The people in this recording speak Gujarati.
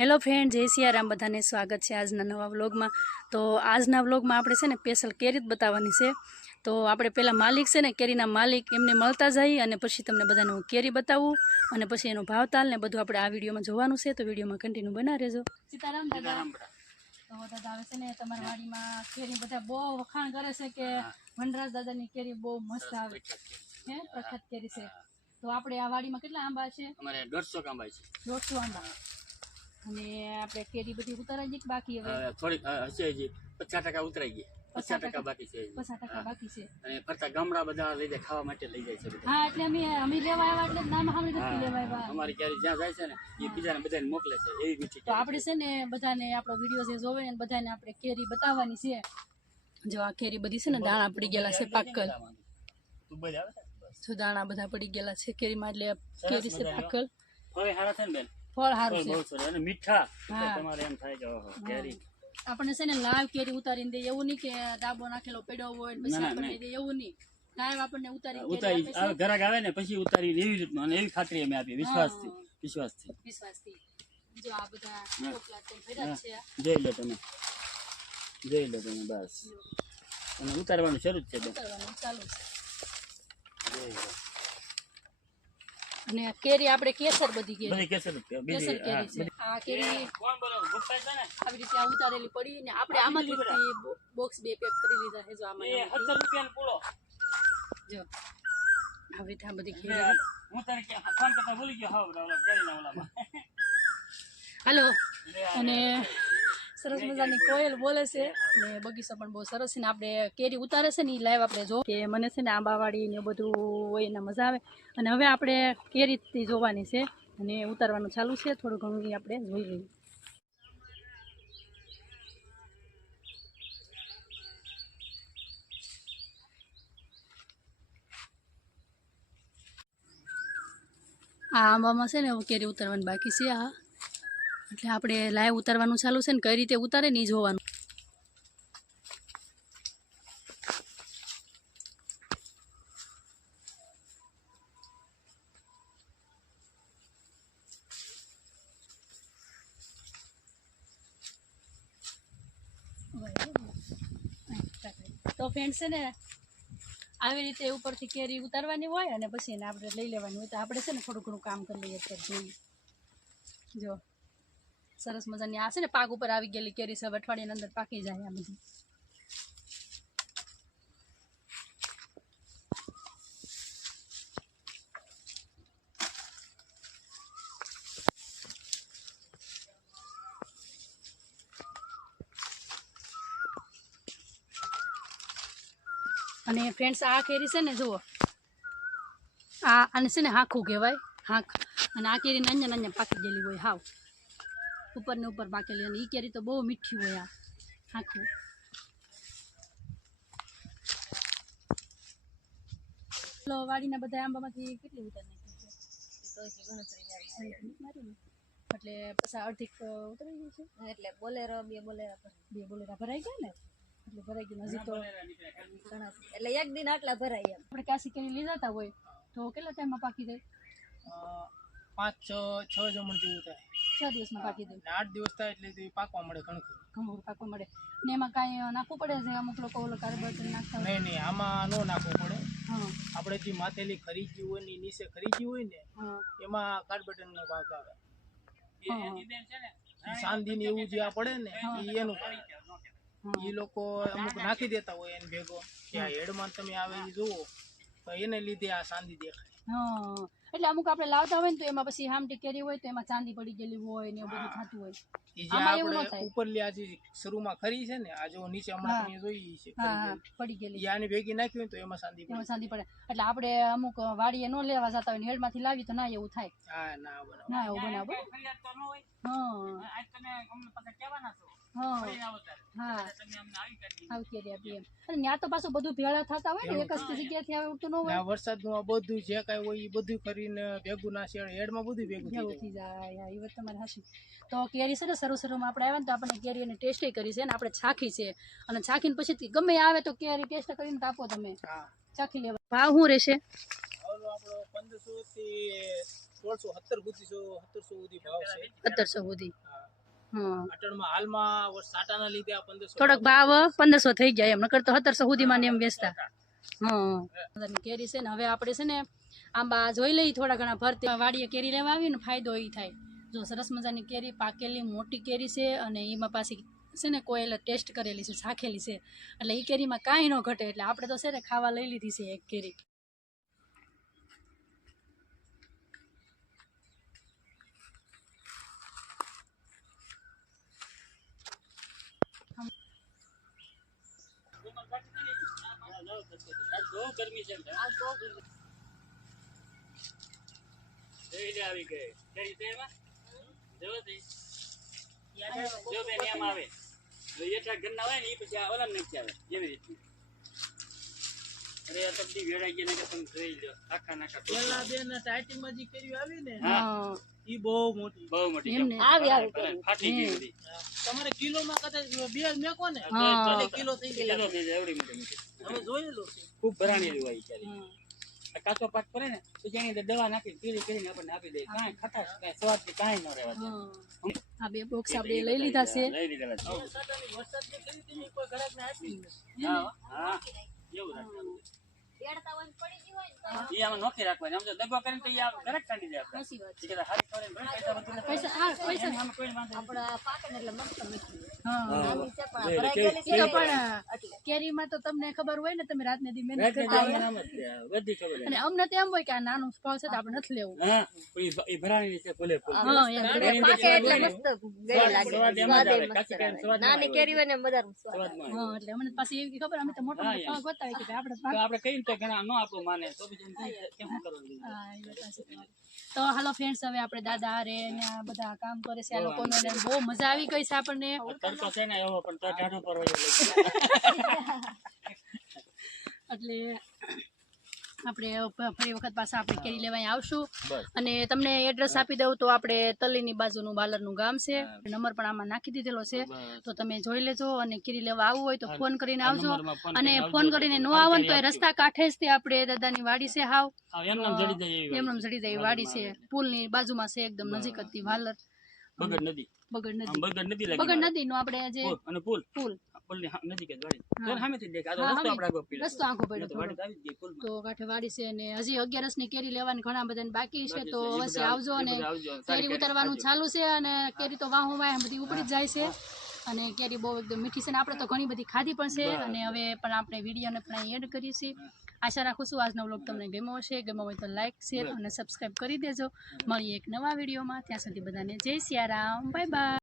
હેલો ફ્રેન્ડ, જય સિયારામ, બધાને સ્વાગત છે આજના નવા વ્લોગમાં। તો આજના વ્લોગમાં આપણે છે ને સ્પેશિયલ કેરી જ બતાવવાની છે। તો આપણે પહેલાં માલિક છે ને કેરીના માલિક એમને મળતા જઈએ અને પછી તમને બધાને હું કેરી બતાવું અને પછી એનો ભાવતાલ ને બધું આપણે આ વિડીયોમાં જોવાનું છે। તો વિડીયોમાં કન્ટિન્યુ બના રહેજો। સીતારામ દાદા। તો દાદા આવે છે ને તમારા વાડીમાં કેરી બધા બહુ વખાણ કરે છે કે વનરાજ દાદાની કેરી બહુ મસ્ત આવે હે, પ્રખ્યાત કેરી છે। તો આપણે આ વાડીમાં કેટલા આંબા છે? અમારે 150 આંબા છે। 150 આંબા। અને આપણે કેરી બધી ઉતારાઈ ગઈ બાકી હવે થોડીક હશે હજી 50% ઉતરાઈ ગઈ, 50% બાકી છે, 50% બાકી છે। અને ફરતા ગામડા બધા લઈ જાય, ખાવા માટે લઈ જાય છે બધા। હા, એટલે અમે લેવા આવ્યા એટલે નામ સાંભળી નથી લેવા આવ્યા। અમારી કેરી જ્યાં જાય છે ને એ બીજાને બધાને મોકલે છે, એવી મીઠી તો આપણે છે ને બધાને આપણો વિડીયો જે જોવે ને બધાને આપણે કેરી બતાવવાની છે। જો આ કેરી બધી છે ને દાણા પડી ગયેલા છે પાકલ, જો દાણા બધા પડી ગયેલા છે કેરીમાં, એટલે કેરી છે પાકલ। ફળ હારા છે ને બેન, ફળ સારું છે બહુ સરસ અને મીઠા, એટલે તમારે એમ થાય કે ઓહો કેરી આપણે છે ને લાવ કેરી ઉતારીને દે, એવું નહીં કે ડાબો નાખેલો પડ્યો હોય પછી આપણને દે, એવું નહીં। લાવ આપણને ઉતારી ઘરાક આવે ને પછી ઉતારી એવી રીતના, અને એવી ખાતરી અમે આપીએ વિશ્વાસથી। જો આ બધા ટોપલા છે ભર્યા છે, જોઈ લો તમે બસ, અને ઉતારવાનું શરૂ જ છે, ઉતારવાનું ચાલુ છે। અને કેરી આપણે કેસર બધી કેસર કેરી છે। આ કેરી આવી રીતે આ ઉતારેલી પડી ને આપણે આમાંથી બોક્સ 2 પેક કરી લીધા છે। જો આમાં 17 રૂપિયાનો પૂળો, જો આવી રીતે આ બધી કેરી હું તને ફોન કરતા ભૂલી ગયો હાવ કેરીના ઓલામાં। હાલો, અને સરસ મજાની કોયલ બોલે છે ને બગીચો પણ બહુ સરસ છે ને આપણે કેરી ઉતારે છે ને એ લાઈવ આપણે જો કે મને છે ને આંબાવાડી ને બધું હોય એના મજા આવે। અને હવે આપણે કેરી જોવાની છે અને ઉતારવાનું ચાલુ છે, થોડું ઘણું આપણે જોઈ લઈએ। આ આંબામાં છે ને કેરી ઉતારવાની બાકી છે, આ એટલે આપણે લાઈવ ઉતારવાનું ચાલુ છે ને કઈ રીતે ઉતારે ને એ જોવાનું। તો ફ્રેન્ડ છે ને આવી રીતે ઉપરથી કેરી ઉતારવાની હોય અને પછી એને આપણે લઈ લેવાની હોય। તો આપણે છે ને થોડું ઘણું કામ કરી લઈએ અત્યારે જોઈએ। જો સરસ મજાની આ છે ને પાક ઉપર આવી ગયેલી કેરી છે, અઠવાડિયાની અંદર પાકી જાય આ બધી। અને ફ્રેન્ડ્સ આ કેરી છે ને જુઓ, આને છે ને હાંખું કહેવાય, હાંખ। અને આ કેરી નાના નાના પાકી ગયેલી હોય હાવ ઉપર ને ઉપર પાકેલી, અને એ કેરી તો બહુ મીઠી હોય આ હાંખું। વાડીના બધા આંબામાંથી કેટલી ઉતાર નાખી છે? એટલે પછી અડધી ઉતરી ગઈ છે, એટલે બોલેરા 2 બોલેરા ભરાઈ ગયા ને, એટલે ભરાઈ ગયું હજી તો ઘણા, એટલે એક દિન આટલા ભરાય એમ। આપણે કાશી કેરી લીધા હોય તો કેટલા ટાઈમમાં પાકી જાય? 5-6 જમણ જેવું થાય, 6 દિવસમાં પાકી જાય, 8 દિવસ થાય એટલે પાકવા મળે, ઘણું પાકવા મળે। અને એમાં કાંઈ નાખવું પડે છે? અમુક લોકો ઓલો કાર્બન નાખતા હોય? નહીં, આમાં ન નાખવું પડે। આપણે જે માથેલી ખરીદી હોય ને નીચે ખરીદી હોય ને એમાં કાર્બન નો ભાગ આવે, ચાંદીની એવું જે આ પડે ને એનું એ લોકો અમુક નાખી દેતા હોય એને ભેગો, કે આ હેડમાં તમે આવે એ જુઓ તો એને લીધે આ ચાંદી દેખાય। એટલે અમુક આપણે લાવતા હોય ને તો એમાં પછી હામટી કેરી હોય તો એમાં ચાંદી પડી ગયેલી હોય ને એવું બધું થતું હોય। આમાં એવું ન થાય, ઉપરલી આ જે શરૂમાં ખરી છે ને, આ જો નીચે હમણાં તમે જોઈ છે પડી ગયેલી, આની ભેગી નાખી હોય તો એમાં ચાંદી પડે। એટલે આપણે અમુક વાડીએ ન લેવા જતા હોય ને હેડમાંથી લાવી તો ના એવું થાય, ના એવું બનાવો। ત્યાં તો પાછું બધું ભેળા થતા હોય ને, એક જ જગ્યાથી આવે તો ન હોય, વરસાદનું આ બધું જે કાંઈ હોય એ બધું કરીને ભેગું ના છે, હેડમાં બધું ભેગું થઈ જાય। એ વાત તમારી હાચી। તો કેરી છે ને શરૂમાં આપણે આવ્યા ને તો આપણે કેરીની ટેસ્ટ કરી છે ને આપણે ચાખી છે, અને ચાખીને પછી ગમે આવે તો કેરી ટેસ્ટ કરીને આપો તમે, ચાખી લેવા। ભાવ શું રહેશે? આપણો 1500 થી 1670 સુધી ભાવ છે, 1700 સુધી। હા અટણમાં હાલમાં સાટાના લીધે આ 1500 થોડોક ભાવ 1500 થઈ ગયા એમ, નકર તો 1700 સુધીમાં ને એમ વેચતા. હા કેરી છે ને હવે આપણે છે ને આંબા જોઈ લઈ થોડા ઘણા ભરતી વાડીએ કેરી લેવા આવીએ ને ફાયદો એ થાય. જો સરસ મજાની કેરી પાકેલી મોટી કેરી છે અને એમાં પાછી છે ને કોઈ ટેસ્ટ કરેલી છે, ચાખેલી છે, એટલે એ કેરીમાં કાંઈ ન ઘટે. એટલે આપણે તો છે ને ખાવા લઈ લીધી છે એક કેરી. પેલા બેન ટાઈટિંગમાં જે કેરી આવી ને હા ઈ બહુ મોટી એમને તમારે કિલોમાં કદાચ બે જ મેકો ને હા. એટલે કિલો થઈ ગયા અમે જોયેલું છે. ખૂબ ભરાણેલી હોય છે. કાચો પાક કરે ને તો જેની અંદર દવા નાખી પીળી કરીને આપણને આપી દે. કાંઈ ખટાશ કાંઈ સ્વાદ કે કાંઈ ન રહેવા દે. આ બે બોક્સ આપણે લઈ લીધા છે. લઈ લીધેલા છે. વરસાદની કરી હતી કોઈ ઘરાકને આપી જ નથી. હા હા એવું રાખવાનું. ઈ આમાં નોખી રાખવાની. આમ જો દગો કરીને તો ઈ આ ઘરાક કાઢી દે આપણે. સાચી વાત છે. ઈ કહેતા હારી ખવડાવીને ભલે પૈસા વધુ નથી. પૈસા હા પૈસા આમાં કોઈ વાંધો નથી. હા કેવી- ઈ તો પણ કેરીમાં તો તમને ખબર હોય ને, તમે રાતને દી મહેનત રાત્રે કરતા તો હોય. આમ જ છે. બધી ખબર છે. અને અમને તો એમ હોય કે આ નાનું ફળ છે તો આપણે નથી લેવું. હા ઈ ભરાણેલી છે ફૂલે ફૂલ. હા એમ એની અંદર સ્વાદ હોય ને, સ્વાદ એમ જ આવે. કાચી કેરીનો સ્વાદ ન આવે. સ્વાદમાં આવે. હા એટલે અમને પાછી એવી ખબર, અમે તો મોટા મોટા ફળ ગોતા હોય કે આપણે તો આપણે કહીને તો ઘણા ન આપણું માને તો બીજું એમ કહે કે શું કરવાનું. હા, એ વાત સાચી તમારી. તો હાલો ફ્રેન્ડ્સ, હવે આપણે દાદા હારે ને આ બધા કામ કરે છે આ લોકોને, ને બહુ મજા આવી ગઈ છે આપણને. તડકો છે ને એવો પણ તો ટાઢો પર હોય એટલે એટલે આપણે ફરી વખત પાછા આપણે કેરી લેવા અહીં આવશું. બસ. અને તમને એડ્રેસ આપી દઉં તો આપણે તલીની બાજુનું બાલરનું ગામ છે. નંબર પણ આમાં નાખી દીધેલો છે, તો તમે જોઈ લેજો. અને કેરી લેવા આવવું હોય તો ફોન કરીને આવજો. નંબરમાં ફોન અને કરીને ફોન આવજો. કરીને ન આવો ને તો એ રસ્તા કાંઠે જ તે આપણે દાદાની વાડી છે હાવ. એમ નામ જડી જાય એવી એમનેમ જડી જાય એવી વાડી છે, પુલની બાજુમાં છે, એકદમ નજીક જ હતી વાલર. બગડ નદી. બગડ આમ નદી, બગડ નદી લાગી. બગડ નદી નું આપણે જે પુલ અને પુલ પુલ પુલની નજીક જ વાડી. તો સામેથી દેખાય. આ તો હા, રસ્તો હવે આપણે આગળ પીડ્યો. રસ્તો આંખો પડ્યો તો થોડો. વાડી તો આવી જ ગઈ પુલમાં. તો કાંઠે વાડી છે ને હજી 11 ની કેરી લેવાની ઘણા બધાને બાકી છે, તો એ અવશ્ય બધા આવજો. અને આવજો. સારી કેરી કેરી ઉતારવાનું આવજો. ચાલુ છે, અને કેરી તો વાહું વાહ બધી ઉપડી જ જાય છે. અને કેરી બહુ એકદમ મીઠી છે, ને આપણે તો ઘણી બધી ખાધી પણ છે. અને હવે પણ આપણે વિડીયોને પણ અહીં એડ કરીએ છીએ. આશા રાખું છું આજનો વ્લોગ તમને ગમ્યો હશે. ગમ્યો હોય તો લાઈક, શેર અને સબસ્ક્રાઈબ કરી દેજો. મળીએ એક નવા વિડીયોમાં. ત્યાં સુધી બધાને જય સિયારામ, બાય બાય.